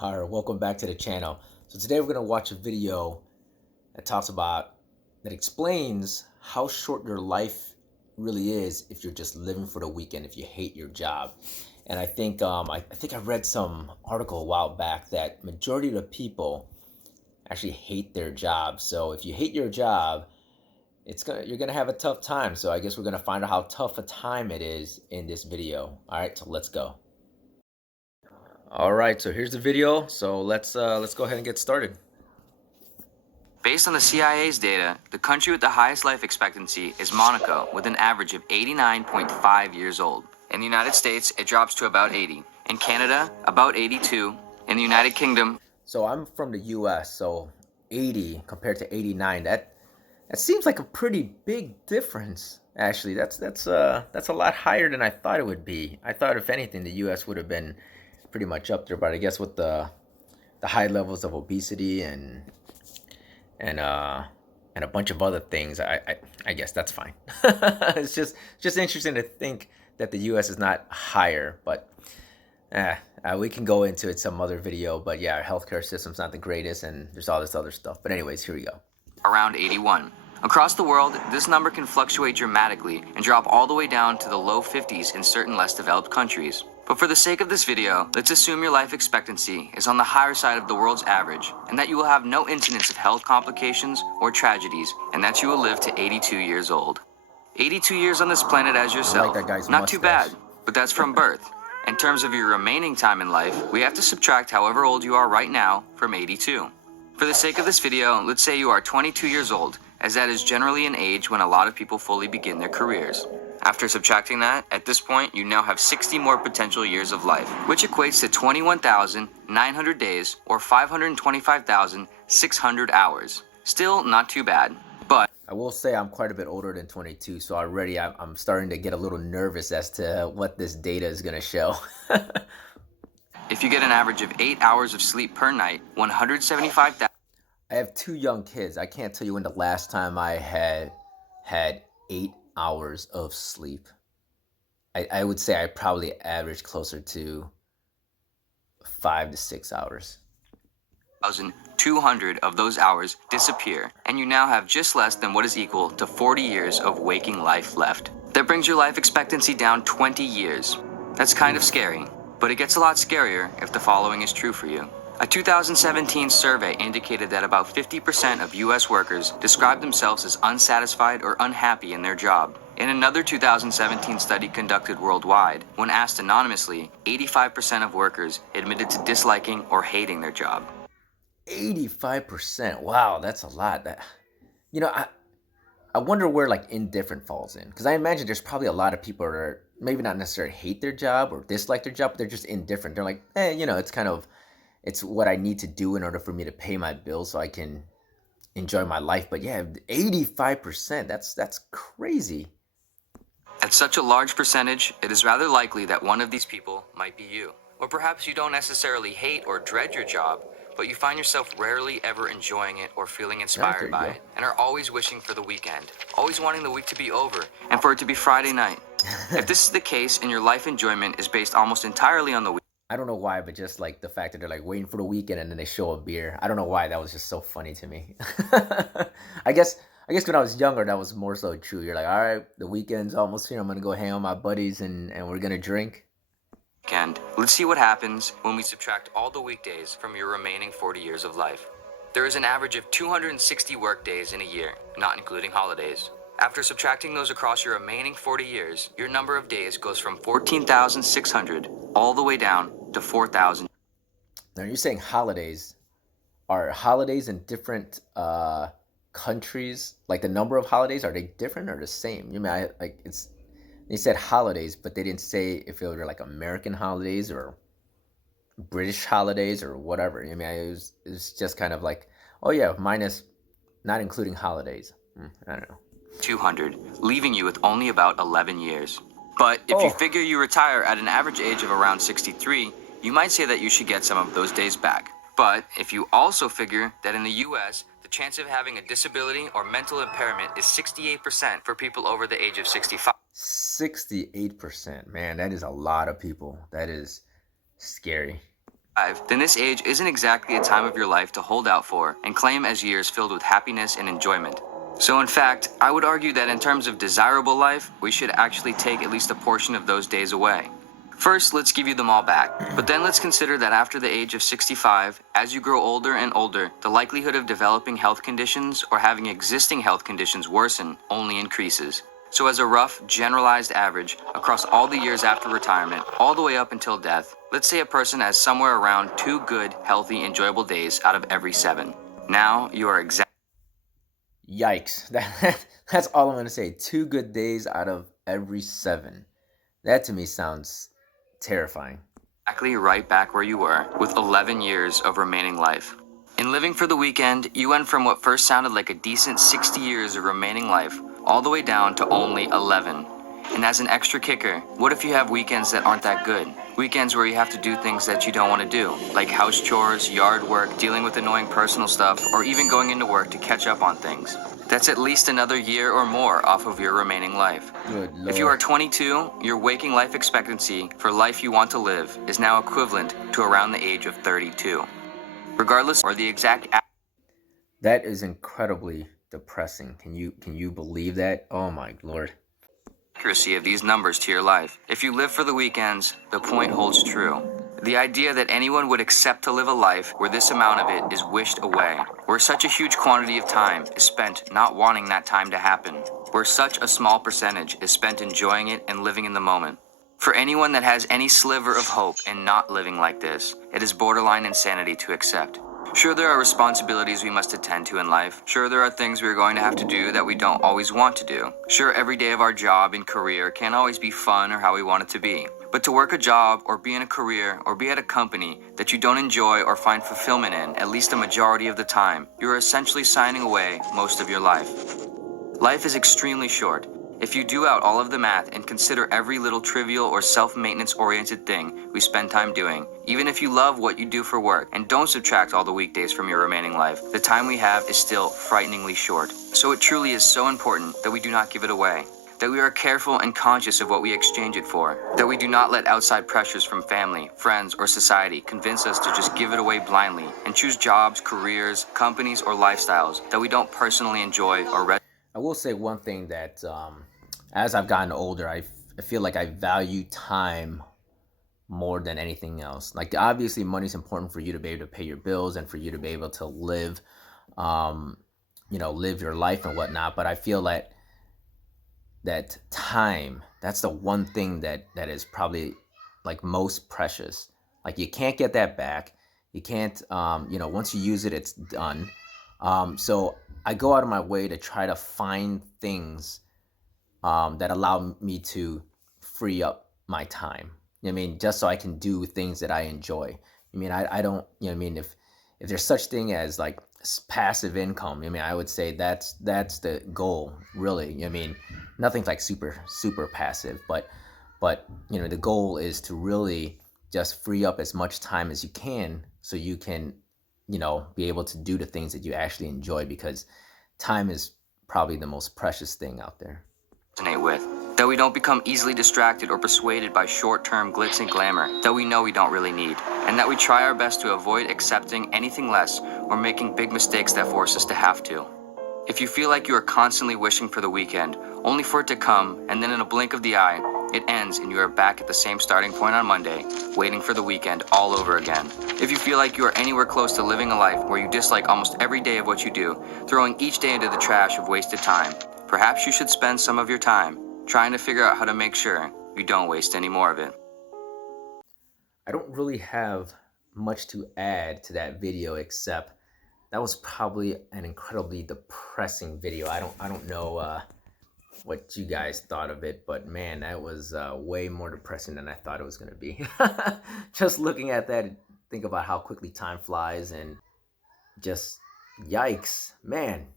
All right, welcome back to the channel. So today we're going to watch a video that explains how short your life really is if you're just living for the weekend, if you hate your job. And I think I read some article a while back that majority of the people actually hate their job. So if you hate your job, you're gonna have a tough time. So I guess we're gonna find out how tough a time it is in this video. All right, so let's go. All right, so here's the video. So let's go ahead and get started. Based on the CIA's data, the country with the highest life expectancy is Monaco, with an average of 89.5 years old. In the United States, it drops to about 80. In Canada, about 82. In the United Kingdom, So I'm from the US, so 80 compared to 89, that seems like a pretty big difference. Actually, that's a lot higher than I thought it would be. I thought if anything the US would have been pretty much up there, but I guess with the high levels of obesity and uh and a bunch of other things, I guess that's fine. It's just interesting to think that the US is not higher, but we can go into it some other video. But yeah, our healthcare system's not the greatest, and there's all this other stuff. But anyways, here we go. around 81. Across the world, this number can fluctuate dramatically and drop all the way down to the low 50s in certain less developed countries. But for the sake of this video, let's assume your life expectancy is on the higher side of the world's average, and that you will have no incidents of health complications or tragedies, and that you will live to 82 years old. 82 years on this planet as I like yourself. that guy's Not too mustache. bad, but that's from birth. In terms of your remaining time in life, we have to subtract however old you are right now from 82. For the sake of this video, let's say you are 22 years old, as that is generally an age when a lot of people fully begin their careers. After subtracting that, at this point, you now have 60 more potential years of life, which equates to 21,900 days or 525,600 hours. Still not too bad, but I will say I'm quite a bit older than 22, so already I'm starting to get a little nervous as to what this data is going to show. if you get an average of 8 hours of sleep per night, 175,000 I have two young kids. I can't tell you when the last time I had 8 hours of sleep. I would say I probably average closer to 5 to 6 hours. 200 of those hours disappear, and you now have just less than what is equal to 40 years of waking life left. That brings your life expectancy down 20 years. That's kind of scary, but it gets a lot scarier if the following is true for you. A 2017 survey indicated that about 50% of US workers describe themselves as unsatisfied or unhappy in their job. In another 2017 study conducted worldwide, when asked anonymously, 85% of workers admitted to disliking or hating their job. 85%. Wow, that's a lot. You know, I wonder where like indifferent falls in, because I imagine there's probably a lot of people that are maybe not necessarily hate their job or dislike their job, but they're just indifferent. They're like, it's what I need to do in order for me to pay my bills so I can enjoy my life. But yeah, 85%, that's crazy. At such a large percentage, it is rather likely that one of these people might be you. Or perhaps you don't necessarily hate or dread your job, but you find yourself rarely ever enjoying it or feeling Yeah, there inspired you by go. it, and are always wishing for the weekend, always wanting the week to be over, and for it to be Friday night. If this is the case and your life enjoyment is based almost entirely on the week, I don't know why, but just like the fact that they're like waiting for the weekend and then they show a beer. I don't know why, that was just so funny to me. I guess I guess when I was younger, that was more so true. You're like, all right, the weekend's almost here. I'm gonna go hang out with my buddies and we're gonna drink. let's see what happens when we subtract all the weekdays from your remaining 40 years of life. There is an average of 260 work days in a year, not including holidays. After subtracting those across your remaining 40 years, your number of days goes from 14,600 all the way down to 4,000. Now you're saying holidays. Are holidays in different countries? Like the number of holidays, are they different or the same? You mean like it's they said holidays, but they didn't say if it were like American holidays or British holidays or whatever. I mean, it was just kind of like, oh yeah, minus, not including holidays. I don't know. 200, leaving you with only about 11 years. But if you Oh, figure you retire at an average age of around 63, you might say that you should get some of those days back. But if you also figure that in the US, the chance of having a disability or mental impairment is 68% for people over the age of 65. 68%. Man, that is a lot of people. That is scary. then this age isn't exactly a time of your life to hold out for and claim as years filled with happiness and enjoyment. So, in fact, I would argue that in terms of desirable life, we should actually take at least a portion of those days away. First, let's give you them all back. But then let's consider that after the age of 65, as you grow older and older, the likelihood of developing health conditions or having existing health conditions worsen only increases. So as a rough, generalized average, across all the years after retirement, all the way up until death, let's say a person has somewhere around 2 good, healthy, enjoyable days out of every 7. Now, you are Yikes. That's all I'm going to say. 2 good days out of every 7. That to me sounds terrifying. exactly right back where you were, with 11 years of remaining life. In living for the weekend, you went from what first sounded like a decent 60 years of remaining life, all the way down to only 11. And as an extra kicker, what if you have weekends that aren't that good? Weekends where you have to do things that you don't want to do, like house chores, yard work, dealing with annoying personal stuff, or even going into work to catch up on things. That's at least another year or more off of your remaining life. Good If you are lord. 22, your waking life expectancy for life you want to live is now equivalent to around the age of 32. Regardless, or the exact That is incredibly depressing. Can you believe that? Oh my lord. accuracy of these numbers to your life. If you live for the weekends, the point holds true. The idea that anyone would accept to live a life where this amount of it is wished away, where such a huge quantity of time is spent not wanting that time to happen, where such a small percentage is spent enjoying it and living in the moment. For anyone that has any sliver of hope in not living like this, it is borderline insanity to accept. Sure, there are responsibilities we must attend to in life. Sure, there are things we are going to have to do that we don't always want to do. Sure, every day of our job and career can't always be fun or how we want it to be. But to work a job or be in a career or be at a company that you don't enjoy or find fulfillment in at least a majority of the time, you are essentially signing away most of your life. Life is extremely short. If you do out all of the math and consider every little trivial or self-maintenance oriented thing we spend time doing, even if you love what you do for work and don't subtract all the weekdays from your remaining life, the time we have is still frighteningly short. So it truly is so important that we do not give it away, that we are careful and conscious of what we exchange it for, that we do not let outside pressures from family, friends, or society convince us to just give it away blindly and choose jobs, careers, companies, or lifestyles that we don't personally enjoy or I will say one thing that as I've gotten older, I feel like I value time more than anything else. Like obviously money's important for you to be able to pay your bills and for you to be able to live um, live your life and whatnot. But I feel like that time, that's the one thing that is probably like most precious. Like you can't get that back. You can't once you use it, it's done. So I go out of my way to try to find things that allow me to free up my time. You know what I mean? Just so I can do things that I enjoy. I mean, I don't, you know what I mean? If there's such thing as like passive income, I mean, I would say that's the goal, really. You know what I mean? Nothing's like super passive, but the goal is to really just free up as much time as you can so you can, be able to do the things that you actually enjoy because time is probably the most precious thing out there. resonate with. That we don't become easily distracted or persuaded by short-term glitz and glamour that we know we don't really need. And that we try our best to avoid accepting anything less or making big mistakes that force us to have to. If you feel like you are constantly wishing for the weekend, only for it to come, and then in a blink of the eye, it ends and you are back at the same starting point on Monday, waiting for the weekend all over again. If you feel like you are anywhere close to living a life where you dislike almost every day of what you do, throwing each day into the trash of wasted time, perhaps you should spend some of your time trying to figure out how to make sure you don't waste any more of it. I don't really have much to add to that video except that was probably an incredibly depressing video. I don't know what you guys thought of it, but man, that was way more depressing than I thought it was going to be. Just looking at that, think about how quickly time flies and just yikes, man.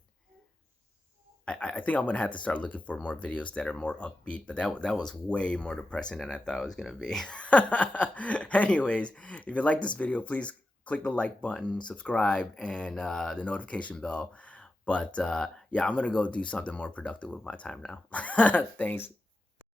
I think I'm gonna have to start looking for more videos that are more upbeat, but that was way more depressing than I thought it was gonna be. Anyways, if you like this video, please click the like button, subscribe, and the notification bell. But yeah, I'm gonna go do something more productive with my time now. Thanks.